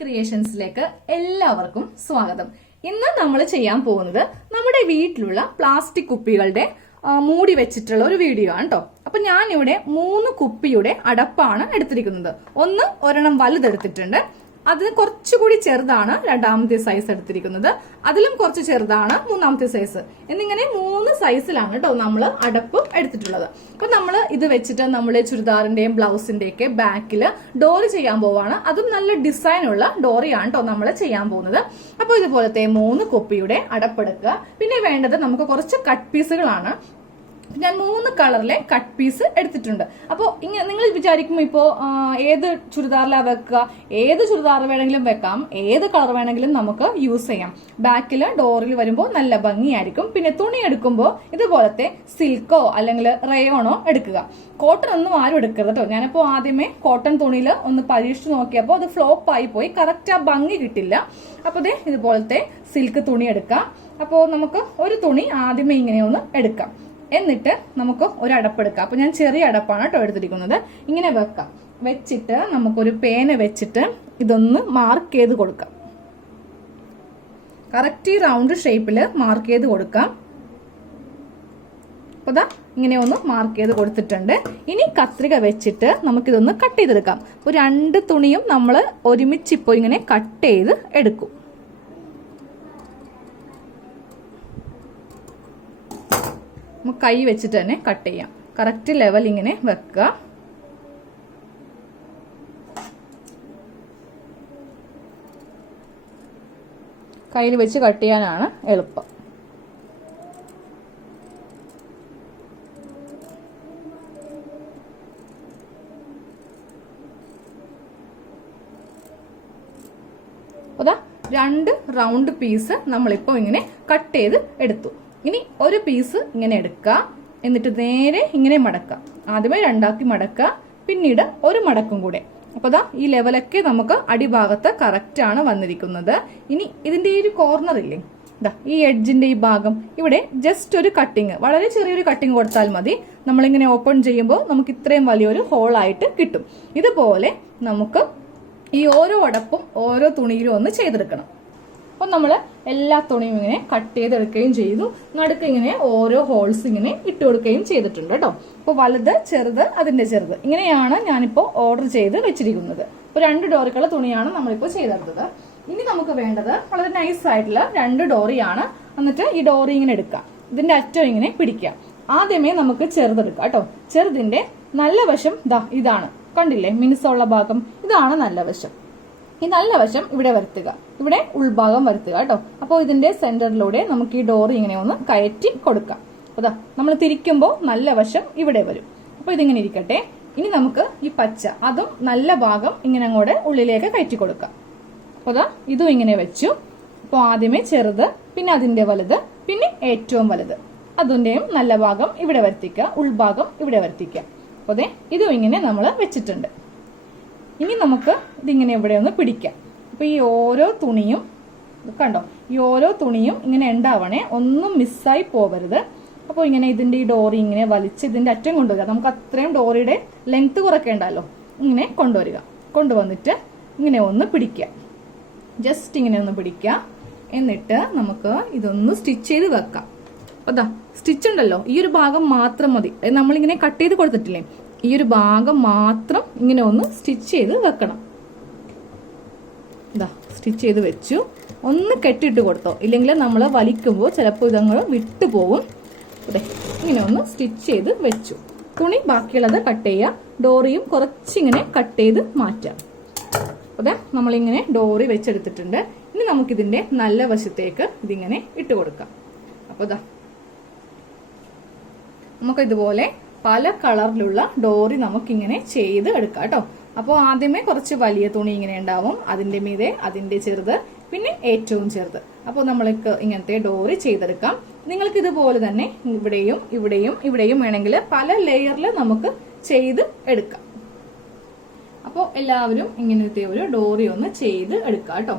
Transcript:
ക്രിയേഷൻസിലേക്ക് എല്ലാവർക്കും സ്വാഗതം. ഇന്ന് നമ്മൾ ചെയ്യാൻ പോകുന്നത് നമ്മുടെ വീട്ടിലുള്ള പ്ലാസ്റ്റിക് കുപ്പികളുടെ മൂടി വെച്ചിട്ടുള്ള ഒരു വീഡിയോ ആണ് കേട്ടോ. അപ്പൊ ഞാൻ ഇവിടെ 3 കുപ്പിയുടെ അടപ്പാണ് എടുത്തിരിക്കുന്നത്. ഒരെണ്ണം വലുതെടുത്തിട്ടുണ്ട്, അതിന് കുറച്ചുകൂടി ചെറുതാണ് രണ്ടാമത്തെ സൈസ് എടുത്തിരിക്കുന്നത്, അതിലും കുറച്ച് ചെറുതാണ് മൂന്നാമത്തെ സൈസ്, എന്നിങ്ങനെ 3 സൈസിലാണ് കേട്ടോ നമ്മൾ അടപ്പ് എടുത്തിട്ടുള്ളത്. അപ്പൊ നമ്മൾ ഇത് വെച്ചിട്ട് നമ്മൾ ചുരിദാറിന്റെയും ബ്ലൗസിന്റെയും ഒക്കെ ബാക്കിൽ ഡോറി ചെയ്യാൻ പോവാണ്. അതും നല്ല ഡിസൈനുള്ള ഡോറിയാണ് കേട്ടോ നമ്മൾ ചെയ്യാൻ പോകുന്നത്. അപ്പൊ ഇതുപോലത്തെ 3 കുപ്പിയുടെ അടപ്പെടുക്കുക. പിന്നെ വേണ്ടത് നമുക്ക് കുറച്ച് കട്ട് പീസുകളാണ്. ഞാൻ 3 കളറിലെ കട്ട് പീസ് എടുത്തിട്ടുണ്ട്. അപ്പോൾ ഇങ്ങനെ നിങ്ങൾ വിചാരിക്കുമ്പോൾ ഇപ്പോൾ ഏത് ചുരിദാറിലാണ് വെക്കുക, ഏത് ചുരിദാർ വേണമെങ്കിലും വെക്കാം, ഏത് കളർ വേണമെങ്കിലും നമുക്ക് യൂസ് ചെയ്യാം. ബാക്കിൽ ഡോറിൽ വരുമ്പോൾ നല്ല ഭംഗിയായിരിക്കും. പിന്നെ തുണി എടുക്കുമ്പോൾ ഇതുപോലത്തെ സിൽക്കോ അല്ലെങ്കിൽ റയോണോ എടുക്കുക. കോട്ടൺ ഒന്നും ആരും എടുക്കരുത് കേട്ടോ. ഞാനിപ്പോൾ ആദ്യമേ കോട്ടൺ തുണിയിൽ ഒന്ന് പരീക്ഷിച്ച് നോക്കിയപ്പോൾ അത് ഫ്ലോപ്പ് ആയി പോയി, കറക്റ്റ് ആ ഭംഗി കിട്ടില്ല. അപ്പോൾ ഇതുപോലത്തെ സിൽക്ക് തുണി എടുക്കാം. അപ്പോൾ നമുക്ക് ഒരു തുണി ആദ്യമേ ഇങ്ങനെ ഒന്ന് എടുക്കാം, എന്നിട്ട് നമുക്ക് ഒരു അടപ്പെടുക്കാം. അപ്പൊ ഞാൻ ചെറിയ അടപ്പാണ് കേട്ടോ എടുത്തിരിക്കുന്നത്. ഇങ്ങനെ വെക്കാം, വെച്ചിട്ട് നമുക്കൊരു പേന വെച്ചിട്ട് ഇതൊന്ന് മാർക്ക് ചെയ്ത് കൊടുക്കാം. കറക്റ്റ് റൗണ്ട് ഷേപ്പില് മാർക്ക് ചെയ്ത് കൊടുക്കാം. അപ്പൊ ഇങ്ങനെ ഒന്ന് മാർക്ക് ചെയ്ത് കൊടുത്തിട്ടുണ്ട്. ഇനി കത്രിക വെച്ചിട്ട് നമുക്കിതൊന്ന് കട്ട് ചെയ്തെടുക്കാം. അപ്പൊ 2 തുണിയും നമ്മൾ ഒരുമിച്ചിപ്പോ ഇങ്ങനെ കട്ട് ചെയ്ത് എടുക്കും. നമുക്ക് കൈ വെച്ചിട്ട് തന്നെ കട്ട് ചെയ്യാം. കറക്റ്റ് ലെവൽ ഇങ്ങനെ വെക്കുക. കയ്യിൽ വെച്ച് കട്ട് ചെയ്യാനാണ് എളുപ്പം. അതാ 2 റൗണ്ട് പീസ് നമ്മളിപ്പോ ഇങ്ങനെ കട്ട് ചെയ്ത് എടുത്തു. ഇനി ഒരു പീസ് ഇങ്ങനെ എടുക്കുക, എന്നിട്ട് നേരെ ഇങ്ങനെ മടക്കുക. ആദ്യമേ 2ആക്കി മടക്കുക, പിന്നീട് ഒരു മടക്കും കൂടെ. അപ്പൊ ഈ ലെവലൊക്കെ നമുക്ക് അടിഭാഗത്ത് കറക്റ്റ് ആണ് വന്നിരിക്കുന്നത്. ഇനി ഇതിന്റെ ഈ ഒരു കോർണർ ഇല്ലേ, ഈ എഡ്ജിന്റെ ഈ ഭാഗം ഇവിടെ ജസ്റ്റ് ഒരു കട്ടിങ്, വളരെ ചെറിയൊരു കട്ടിങ് കൊടുത്താൽ മതി. നമ്മളിങ്ങനെ ഓപ്പൺ ചെയ്യുമ്പോൾ നമുക്ക് ഇത്രയും വലിയൊരു ഹോൾ ആയിട്ട് കിട്ടും. ഇതുപോലെ നമുക്ക് ഈ ഓരോ അടപ്പും ഓരോ തുണിയിലും ഒന്ന് ചെയ്തെടുക്കണം. അപ്പൊ നമ്മൾ എല്ലാ തുണിയും ഇങ്ങനെ കട്ട് ചെയ്തെടുക്കുകയും ചെയ്തു. നടുക്ക് ഇങ്ങനെ ഓരോ ഹോൾസ് ഇങ്ങനെ ഇട്ട് കൊടുക്കുകയും ചെയ്തിട്ടുണ്ട് കേട്ടോ. അപ്പൊ വലുത് ചെറുത് അതിന്റെ ചെറുത് ഇങ്ങനെയാണ് ഞാനിപ്പോ ഓർഡർ ചെയ്ത് വെച്ചിരിക്കുന്നത്. അപ്പൊ 2 ഡോറിക്കുള്ള തുണിയാണ് നമ്മളിപ്പോ ചെയ്തെടുത്തത്. ഇനി നമുക്ക് വേണ്ടത് വളരെ നൈസ് ആയിട്ടുള്ള 2 ഡോറിയാണ്. എന്നിട്ട് ഈ ഡോറി ഇങ്ങനെ എടുക്കാം, ഇതിന്റെ അറ്റം ഇങ്ങനെ പിടിക്കാം. ആദ്യമേ നമുക്ക് ചെറുതെടുക്കാം കേട്ടോ. ചെറുതിന്റെ നല്ല വശം ഇതാണ്, കണ്ടില്ലേ, മിനുസമുള്ള ഭാഗം, ഇതാണ് നല്ല വശം. ഈ നല്ല വശം ഇവിടെ വരുത്തുക, ഇവിടെ ഉൾഭാഗം വരുത്തുക കേട്ടോ. അപ്പോൾ ഇതിന്റെ സെന്ററിലൂടെ നമുക്ക് ഈ ഡോറി ഇങ്ങനെ ഒന്ന് കയറ്റി കൊടുക്കാം. അതാ നമ്മൾ തിരിക്കുമ്പോൾ നല്ല വശം ഇവിടെ വരും. അപ്പൊ ഇതിങ്ങനെ ഇരിക്കട്ടെ. ഇനി നമുക്ക് ഈ പച്ച, അതും നല്ല ഭാഗം ഇങ്ങനെ അങ്ങോട്ട് ഉള്ളിലേക്ക് കയറ്റി കൊടുക്കാം. അപ്പൊ ഇതും ഇങ്ങനെ വെച്ചു. അപ്പോൾ ആദ്യമേ ചെറുത്, പിന്നെ അതിന്റെ വലുത്, പിന്നെ ഏറ്റവും വലുത്, അതിന്റെയും നല്ല ഭാഗം ഇവിടെ വരുത്തിക്കുക, ഉൾഭാഗം ഇവിടെ വരുത്തിക്കുക. അപ്പൊ ഇതും ഇങ്ങനെ നമ്മൾ വെച്ചിട്ടുണ്ട്. ഇനി നമുക്ക് ഇതിങ്ങനെ ഇവിടെ ഒന്ന് പിടിക്കാം. അപ്പൊ ഈ ഓരോ തുണിയും കണ്ടോ, ഈ ഓരോ തുണിയും ഇങ്ങനെ ഉണ്ടാവണേ, ഒന്നും മിസ്സായി പോവരുത്. അപ്പോൾ ഇങ്ങനെ ഇതിന്റെ ഈ ഡോറി ഇങ്ങനെ വലിച്ച് ഇതിന്റെ അറ്റം കൊണ്ടുവരിക. നമുക്ക് അത്രയും ഡോറിയുടെ ലെങ്ത് കുറയ്ക്കേണ്ടല്ലോ. ഇങ്ങനെ കൊണ്ടുവന്നിട്ട് ഇങ്ങനെ ഒന്ന് പിടിക്കുക, ജസ്റ്റ് ഇങ്ങനെ ഒന്ന് പിടിക്കുക. എന്നിട്ട് നമുക്ക് ഇതൊന്ന് സ്റ്റിച്ച് ചെയ്ത് വെക്കാം. അപ്പൊ സ്റ്റിച്ച് ഉണ്ടല്ലോ, ഈ ഒരു ഭാഗം മാത്രം മതി. നമ്മളിങ്ങനെ കട്ട് ചെയ്ത് കൊടുത്തിട്ടില്ലേ, ഈ ഒരു ഭാഗം മാത്രം ഇങ്ങനെ ഒന്ന് സ്റ്റിച്ച് ചെയ്ത് വെക്കണം. സ്റ്റിച്ച് ചെയ്ത് വെച്ചു. ഒന്ന് കെട്ടിട്ട് കൊടുത്തോ, ഇല്ലെങ്കിൽ നമ്മൾ വലിക്കുമ്പോൾ ചിലപ്പോൾ ഇതങ്ങൾ വിട്ടുപോകും. ഇങ്ങനെ ഒന്ന് സ്റ്റിച്ച് ചെയ്ത് വെച്ചു. തുണി ബാക്കിയുള്ളത് കട്ട് ചെയ്യുക, ഡോറിയും കുറച്ചിങ്ങനെ കട്ട് ചെയ്ത് മാറ്റാം. അതെ, നമ്മളിങ്ങനെ ഡോറി വെച്ചെടുത്തിട്ടുണ്ട്. ഇനി നമുക്കിതിന്റെ നല്ല വശത്തേക്ക് ഇതിങ്ങനെ ഇട്ട് കൊടുക്കാം. അപ്പൊ നമുക്ക് ഇതുപോലെ പല കളറിലുള്ള ഡോറി നമുക്കിങ്ങനെ ചെയ്ത് എടുക്കാം കേട്ടോ. അപ്പോൾ ആദ്യമേ കുറച്ച് വലിയ തുണി ഇങ്ങനെ ഉണ്ടാവും, അതിന്റെ മീതെ അതിന്റെ ചെറുത്, പിന്നെ ഏറ്റവും ചെറുത്. അപ്പോൾ നമ്മൾക്ക് ഇങ്ങനത്തെ ഡോറി ചെയ്തെടുക്കാം. നിങ്ങൾക്ക് ഇതുപോലെ തന്നെ ഇവിടെയും ഇവിടെയും ഇവിടെയും വേണമെങ്കിൽ പല ലെയറിൽ നമുക്ക് ചെയ്ത് എടുക്കാം. അപ്പോൾ എല്ലാവരും ഇങ്ങനത്തെ ഒരു ഡോറി ഒന്ന് ചെയ്ത് എടുക്കാം കേട്ടോ.